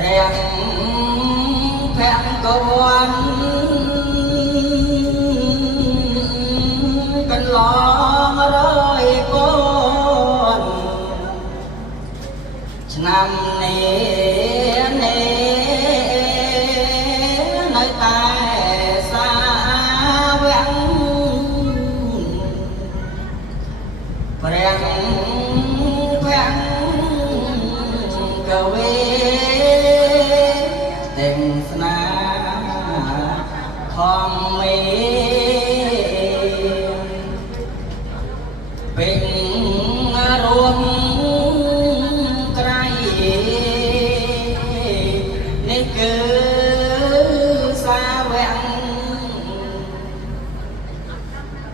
ព្រះភគវន្តកន្លង100ពាន់ឆ្នាំនេះនៅតែសាវាំងព្រះភគវេទាំងស្នាខំមេពេញរួមក្រៃនេះគឺសាវាំង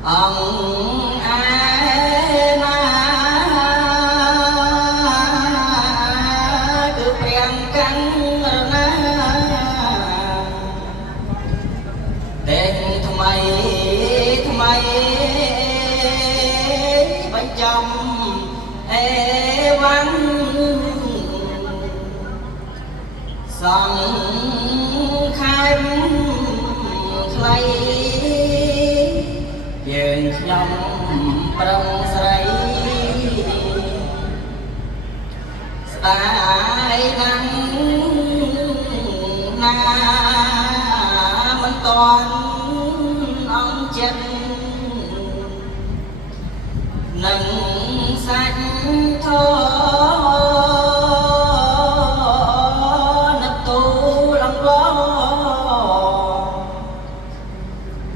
អង្គឯណាគឺព្រះកាន់រណាទាំងថ្មីបញ្ចំអេវ៉ាន់សង្ខេបខ្លីយើងខ្ញុំប្រឹងស្រីស្ដាយណាស់ណាមិនតន់អង្គចិត្តនឹងសាច់ធនឹកទូលំល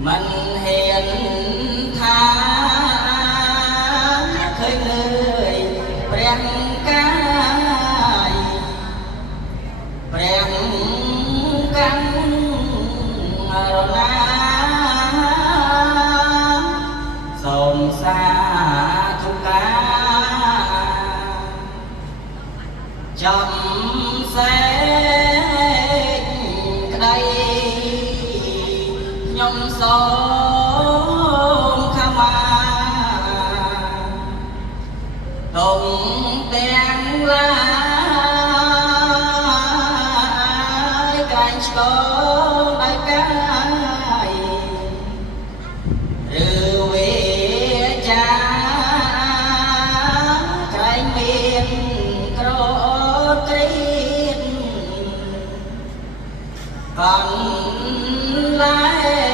មិនហ៊ានថាឃើញលឿយព្រះកាយព្រះកាន់រណាសូមសាធុការចំសេចក្តីខ្ញុំសូមខមាទុំទាំងឡាយក្រែងឆ្កងដោយកាយឬវាចាក្រែងមានក្រក្រៀតកន្លែ